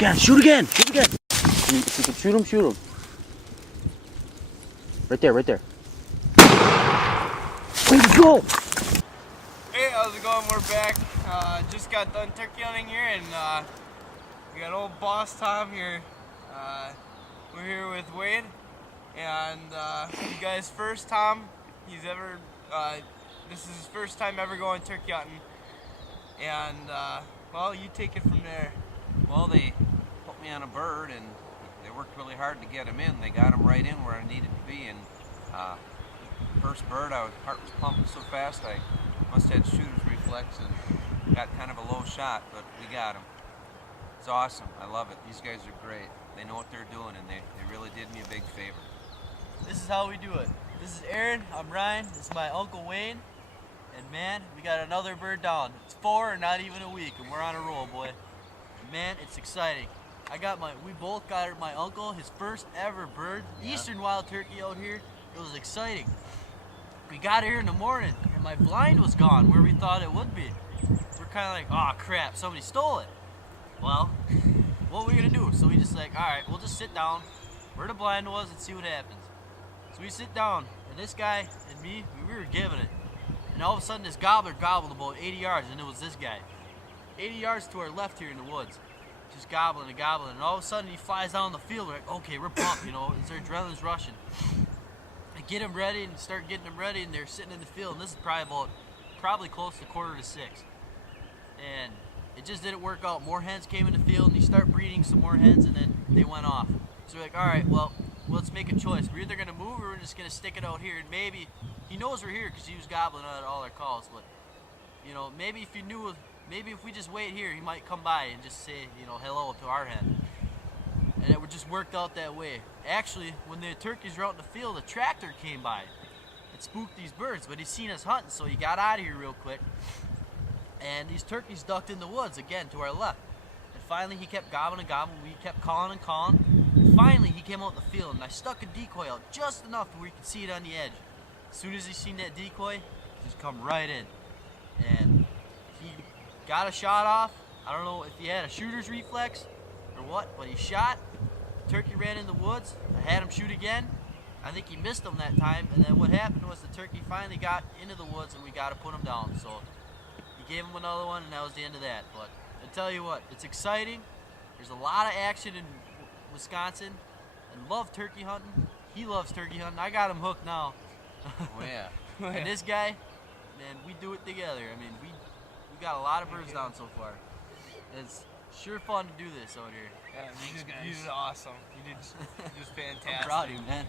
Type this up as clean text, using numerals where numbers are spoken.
again, shoot again, shoot again. If you can shoot him, shoot him. Right there, right there. Way to go! Hey, how's it going? We're back. Just got done turkey hunting here, and we got old boss Tom here. We're here with Wade, and you guys first Tom. He's ever. This is his first time ever going turkey hunting, and well, you take it from there. Well, they put me on a bird, and they worked really hard to get him in. They got him right in where I needed to be, and first bird, heart was pumping so fast I must have had shooter's reflex and got kind of a low shot, but we got him. It's awesome. I love it. These guys are great. They know what they're doing, and they really did me a big favor. This is how we do it. This is Aaron, I'm Ryan, this is my Uncle Wayne, and man, we got another bird down. It's 4 and not even a week, and we're on a roll, boy. And man, it's exciting. We both got my uncle, his first ever bird, Eastern wild turkey out here. It was exciting. We got here in the morning, and my blind was gone where we thought it would be. We're kind of like, oh crap, somebody stole it. Well, what are we gonna do? So we just like, all right, we'll just sit down where the blind was and see what happens. So we sit down, and this guy and me, we were giving it. And all of a sudden this gobbler gobbled about 80 yards, and it was this guy. 80 yards to our left here in the woods. Just gobbling and gobbling, and all of a sudden he flies down the field. We're like, okay, we're pumped, you know, our adrenaline's rushing. I get him ready and start getting them ready, and they're sitting in the field, and this is probably close to 5:45. And it just didn't work out. More hens came in the field, and he started breeding some more hens, and then they went off. So we're like, all right, well, let's make a choice. We're either gonna move or we're just gonna stick it out here, and maybe he knows we're here because he was gobbling out all our calls. But you know, maybe if we just wait here, he might come by and just say, you know, hello to our hen. And it just worked out that way. Actually, when the turkeys were out in the field, a tractor came by. It spooked these birds, but he seen us hunting, so he got out of here real quick. And these turkeys ducked in the woods again to our left. And finally, he kept gobbling and gobbling. We kept calling and calling. And finally, he came out in the field, and I stuck a decoy out just enough to where he could see it on the edge. As soon as he seen that decoy, he just come right in. And he got a shot off. I don't know if he had a shooter's reflex or what, but he shot. The turkey ran in the woods. I had him shoot again. I think he missed him that time, and then what happened was the turkey finally got into the woods, and we got to put him down. So he gave him another one, and that was the end of that. But I tell you what, it's exciting. There's a lot of action in Wisconsin. I love turkey hunting. He loves turkey hunting. I got him hooked now. Oh yeah. And this guy, man, we do it together. I mean, we got a lot of birds down so far. It's sure fun to do this out here. Yeah, you did awesome. You did just fantastic. I'm proud of you, man.